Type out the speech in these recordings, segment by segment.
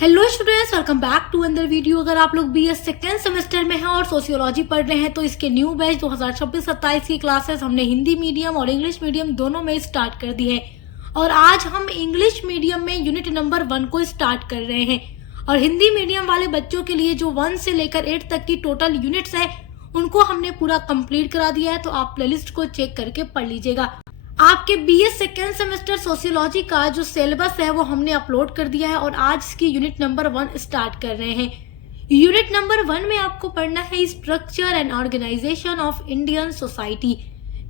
Hello students, welcome back to another video. अगर आप लोग बीएस सेकेंड सेमेस्टर में हैं और सोशियोलॉजी पढ़ रहे हैं तो इसके न्यू बैच 2026-27 की क्लासेस हमने हिंदी मीडियम और इंग्लिश मीडियम दोनों में स्टार्ट कर दी है। और आज हम इंग्लिश मीडियम में यूनिट नंबर 1 को स्टार्ट कर रहे हैं। और हिंदी मीडियम वाले बच्चों के लिए जो 1 से लेकर 8 तक की टोटल यूनिट्स है उनको हमने पूरा कंप्लीट करा दिया है, तो आप प्लेलिस्ट को चेक करके पढ़ लीजिएगा। आपके बीएस सेकेंड सेमेस्टर सोशियोलॉजी का जो सिलेबस है वो हमने अपलोड कर दिया है और आज इसकी यूनिट नंबर 1 स्टार्ट कर रहे हैं। यूनिट नंबर 1 में आपको पढ़ना है structure and organisation of Indian society,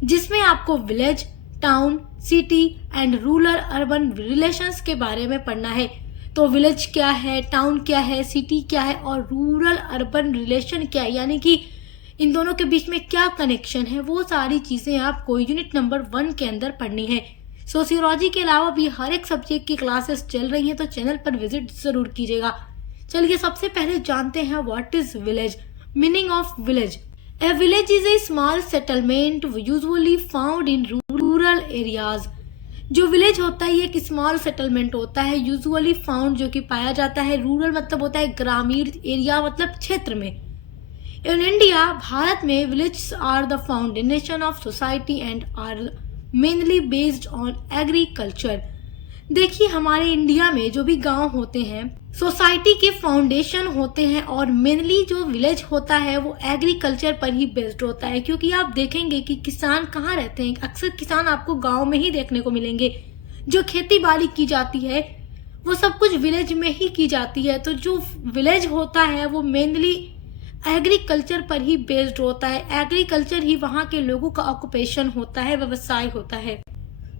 जिसमें आपको village, town, city and rural urban relations के बारे में पढ़ना है। तो विलेज क्या है, टाउन क्या है, सिटी क्या है और रूरल अर्बन रिलेशन क्या है, यानी कि इन दोनों के बीच में क्या कनेक्शन है, वो सारी चीजें आपको यूनिट नंबर 1 के अंदर पढ़नी है। सोशियोलॉजी के अलावा भी हर एक सब्जेक्ट की क्लासेस चल रही हैं, तो चैनल पर विजिट जरूर कीजिएगा। चलिए सबसे पहले जानते हैं what is village. Meaning of village. A village is a small settlement usually found in rural areas. जो विलेज होता है ये एक स्मॉल सेटलमेंट होता है, यूजुअली फाउंड जो कि पाया जाता है, रूरल मतलब होता है ग्रामीण, एरिया मतलब क्षेत्र में। इन इंडिया, भारत में villages are the foundation of society and are mainly based on agriculture. देखिए हमारे इंडिया में जो भी गांव होते हैं सोसाइटी के फाउंडेशन होते हैं और मेनली जो विलेज होता है वो एग्रीकल्चर पर ही बेस्ड होता है, क्योंकि आप देखेंगे कि किसान कहाँ रहते हैं, अक्सर किसान आपको गांव में ही देखने को मिलेंगे। जो खेती बाड़ी की जाती है वो सब कुछ विलेज में ही की जाती है। तो जो विलेज होता है वो मेनली एग्रीकल्चर पर ही बेस्ड होता है। एग्रीकल्चर ही वहाँ के लोगों का ऑक्यूपेशन होता है, व्यवसाय होता है।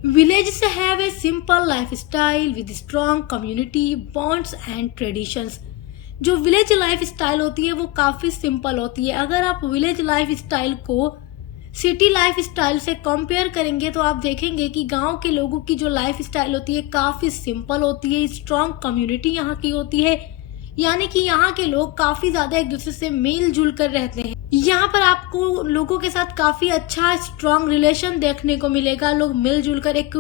Villages have a simple life style with strong community bonds and traditions. जो विलेज लाइफ स्टाइल होती है वो काफी सिंपल होती है। अगर आप विलेज लाइफ स्टाइल को सिटी लाइफ स्टाइल से कंपेयर करेंगे तो आप देखेंगे कि गांव के लोगों की जो लाइफ स्टाइल होती है काफी सिंपल होती है, स्ट्रॉन्ग कम्युनिटी यहाँ की होती है, यानी कि यहाँ के लोग काफी ज्यादा एक दूसरे से मेल जुल कर रहते हैं। यहाँ पर आपको लोगों के साथ काफी अच्छा स्ट्रॉन्ग रिलेशन देखने को मिलेगा। लोग मिलजुल कर एक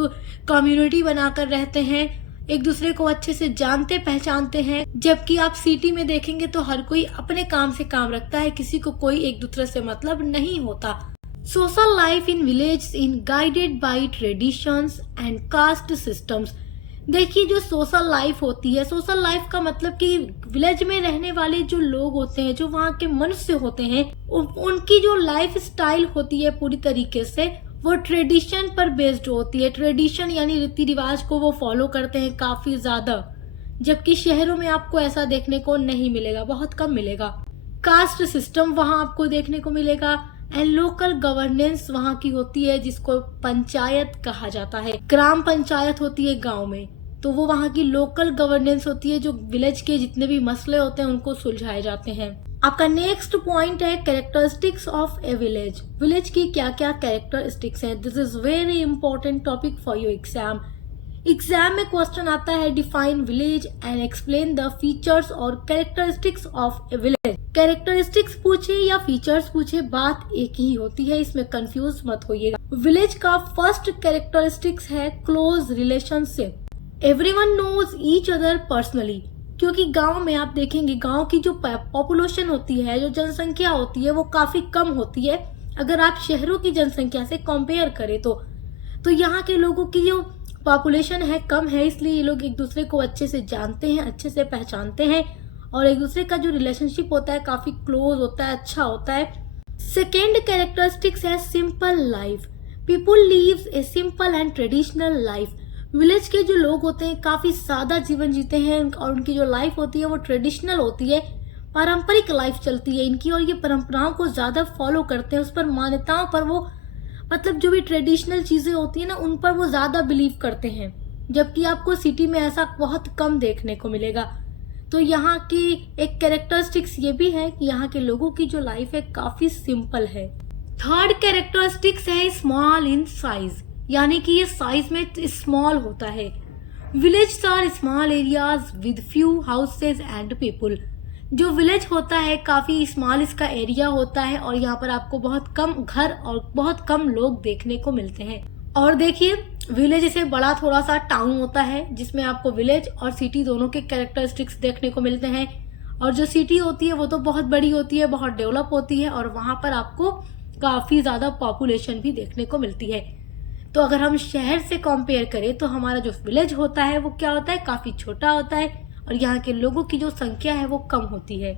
कम्युनिटी बनाकर रहते हैं, एक दूसरे को अच्छे से जानते पहचानते हैं। जबकि आप सिटी में देखेंगे तो हर कोई अपने काम से काम रखता है, किसी को कोई एक दूसरे से मतलब नहीं होता। Social life in village in guided by traditions and caste systems. देखिए जो सोशल लाइफ होती है, सोशल लाइफ का मतलब कि विलेज में रहने वाले जो लोग होते हैं, जो वहाँ के मनुष्य होते हैं, उनकी जो लाइफ स्टाइल होती है पूरी तरीके से वो ट्रेडिशन पर बेस्ड होती है। ट्रेडिशन यानी रीति रिवाज को वो फॉलो करते हैं काफी ज्यादा, जबकि शहरों में आपको ऐसा देखने को नहीं मिलेगा, बहुत कम मिलेगा। कास्ट सिस्टम वहाँ आपको देखने को मिलेगा एंड लोकल गवर्नेंस वहाँ की होती है, जिसको पंचायत कहा जाता है। ग्राम पंचायत होती है गांव में, तो वो वहाँ की लोकल गवर्नेंस होती है, जो विलेज के जितने भी मसले होते हैं उनको सुलझाए जाते हैं। आपका नेक्स्ट पॉइंट है characteristics of a village. Village की क्या क्या कैरेक्टरिस्टिक्स हैं। This is very important topic for your exam. Exam में क्वेश्चन आता है define village and explain the features और characteristics of a village. Characteristics पूछे या फीचर्स पूछे बात एक ही होती है, इसमें कंफ्यूज मत होइएगा। विलेज का फर्स्ट कैरेक्टरिस्टिक्स है close relationship. Everyone knows each other personally, क्योंकि गांव में आप देखेंगे गांव की जो पॉपुलेशन होती है, जो जनसंख्या होती है वो काफी कम होती है अगर आप शहरों की जनसंख्या से कंपेयर करें तो यहाँ के लोगों की जो पॉपुलेशन है कम है, इसलिए ये लोग एक दूसरे को अच्छे से जानते हैं, अच्छे से पहचानते हैं और एक दूसरे का जो रिलेशनशिप होता है काफी क्लोज होता है, अच्छा होता है। सेकेंड कैरेक्टरिस्टिक्स है simple life. People leaves a simple and traditional life. Village के जो लोग होते हैं काफी सादा जीवन जीते हैं और उनकी जो लाइफ होती है वो ट्रेडिशनल होती है, पारंपरिक लाइफ चलती है इनकी, और ये परंपराओं को ज्यादा फॉलो करते हैं, उस पर मान्यताओं पर वो मतलब जो भी ट्रेडिशनल चीजें होती है ना उन पर वो ज्यादा बिलीव करते हैं, जबकि आपको सिटी में ऐसा बहुत कम देखने को मिलेगा। तो यहाँ की एक कैरेक्टरिस्टिक्स ये भी है कि यहाँ के लोगों की जो लाइफ है काफी सिंपल है। थर्ड कैरेक्टरिस्टिक्स है स्मॉल इन साइज, यानी कि ये साइज में स्मॉल होता है। Village are small areas with few houses and people. जो विलेज होता है काफी स्मॉल इसका एरिया होता है और यहाँ पर आपको बहुत कम घर और बहुत कम लोग देखने को मिलते हैं। और देखिए विलेज से बड़ा थोड़ा सा टाउन होता है जिसमें आपको विलेज और सिटी दोनों के कैरेक्टरिस्टिक्स देखने को मिलते हैं। और जो सिटी होती है वो तो बहुत बड़ी होती है, बहुत डेवलप होती है और वहां पर आपको काफी ज्यादा पॉपुलेशन भी देखने को मिलती है। तो अगर हम शहर से कंपेयर करें तो हमारा जो विलेज होता है वो क्या होता है, काफी छोटा होता है और यहाँ के लोगों की जो संख्या है वो कम होती है।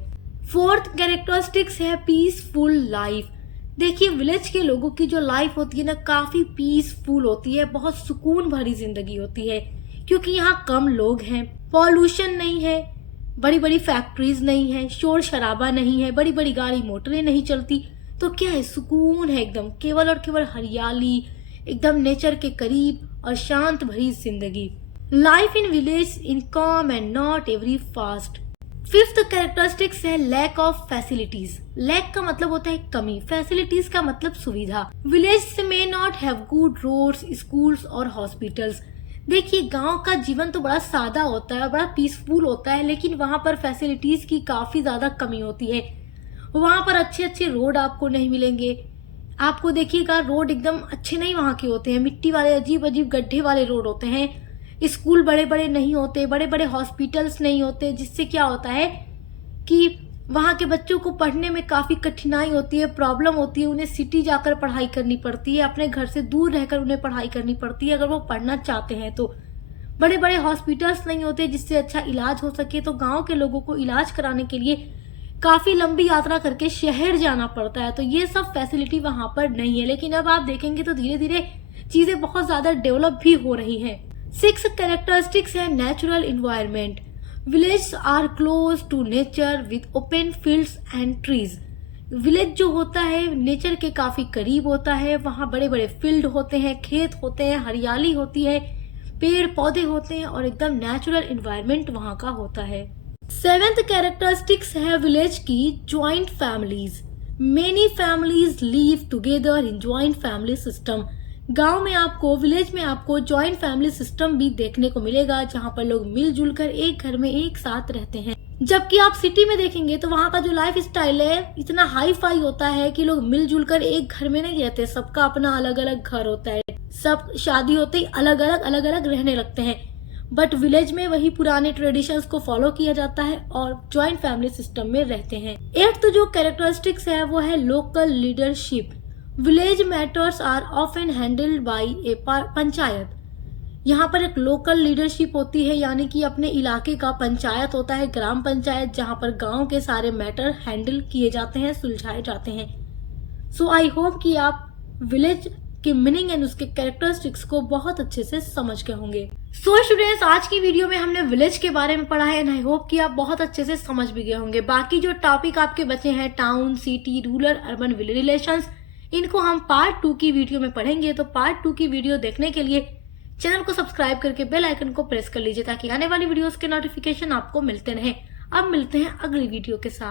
फोर्थ कैरेक्टरिस्टिक्स है पीसफुल लाइफ। देखिए विलेज के लोगों की जो लाइफ होती है ना, काफी पीसफुल होती है, बहुत सुकून भरी जिंदगी होती है क्योंकि यहाँ कम लोग हैं, पॉल्यूशन नहीं है, बड़ी बड़ी फैक्ट्रीज नहीं है, शोर शराबा नहीं है, बड़ी बड़ी गाड़ी मोटरें नहीं चलती। तो क्या है, सुकून है एकदम, केवल और केवल हरियाली, एकदम नेचर के करीब और शांत भरी जिंदगी। Life in village in com and not every fast. Fifth characteristics है लैक ऑफ फैसिलिटीज। लैक का मतलब होता है कमी, फैसिलिटीज का मतलब सुविधा। विलेज में not have good roads, schools और हॉस्पिटल्स। देखिए गांव का जीवन तो बड़ा सादा होता है, बड़ा पीसफुल होता है, लेकिन वहां पर फैसिलिटीज की काफी ज्यादा कमी होती है। वहां पर अच्छे अच्छे रोड आपको नहीं मिलेंगे। आपको देखिएगा रोड एकदम अच्छे नहीं वहां के होते हैं, मिट्टी वाले अजीब अजीब गड्ढे वाले रोड होते हैं। स्कूल बड़े बड़े नहीं होते, बड़े बड़े हॉस्पिटल्स नहीं होते, जिससे क्या होता है कि वहां के बच्चों को पढ़ने में काफी कठिनाई होती है, प्रॉब्लम होती है। उन्हें सिटी जाकर पढ़ाई करनी पड़ती है, अपने घर से दूर रहकर उन्हें पढ़ाई करनी पड़ती है अगर वो पढ़ना चाहते हैं तो। बड़े बड़े हॉस्पिटल्स नहीं होते जिससे अच्छा इलाज हो सके, तो गाँव के लोगों को इलाज कराने के लिए काफी लंबी यात्रा करके शहर जाना पड़ता है। तो ये सब फैसिलिटी वहां पर नहीं है, लेकिन अब आप देखेंगे तो धीरे धीरे चीजें बहुत ज्यादा डेवलप भी हो रही हैं। 6 कैरेक्टरिस्टिक्स है natural environment. Village are close to nature with open fields and trees. Village जो होता है नेचर के काफी करीब होता है, वहाँ बड़े बड़े फील्ड होते हैं, खेत होते हैं, हरियाली होती है, पेड़ पौधे होते हैं और एकदम नेचुरल इन्वायरमेंट वहाँ का होता है। 7th कैरेक्टरिस्टिक्स है विलेज की joint families. Many families live together in joint family system. गांव में आपको, विलेज में आपको ज्वाइंट फैमिली सिस्टम भी देखने को मिलेगा जहां पर लोग मिलजुल कर एक घर में एक साथ रहते हैं। जबकि आप सिटी में देखेंगे तो वहां का जो लाइफ स्टाइल है इतना हाई फाई होता है कि लोग मिलजुल कर एक घर में नहीं रहते, सबका अपना अलग अलग घर होता है, सब शादी होते ही अलग अलग रहने लगते हैं। बट विलेज में वही पुराने ट्रेडिशंस को फॉलो किया जाता है और ज्वाइंट फैमिली सिस्टम में रहते हैं। 8th जो कैरेक्टरिस्टिक्स है वो है local leadership. Village matters are often handled by a panchayat. यहाँ पर एक लोकल लीडरशिप होती है, यानी कि अपने इलाके का पंचायत होता है, ग्राम पंचायत, जहाँ पर गांव के सारे मैटर हैंडल किए जाते हैं, सुलझाए जाते हैं। सो आई होप कि आप विलेज के मीनिंग एंड उसके कैरेक्टरिस्टिक्स को बहुत अच्छे से समझ गए होंगे। सो स्टूडेंट्स, आज की वीडियो में हमने विलेज के बारे में पढ़ा है एंड आई होप कि आप बहुत अच्छे से समझ भी गए होंगे। बाकी जो टॉपिक आपके बचे हैं, town, city, rural, urban relations, इनको हम पार्ट 2 की वीडियो में पढ़ेंगे। तो पार्ट 2 की वीडियो देखने के लिए चैनल को सब्सक्राइब करके बेल आइकन को प्रेस कर लीजिए ताकि आने वाली वीडियोस के नोटिफिकेशन आपको मिलते रहे। अब मिलते हैं अगली वीडियो के साथ।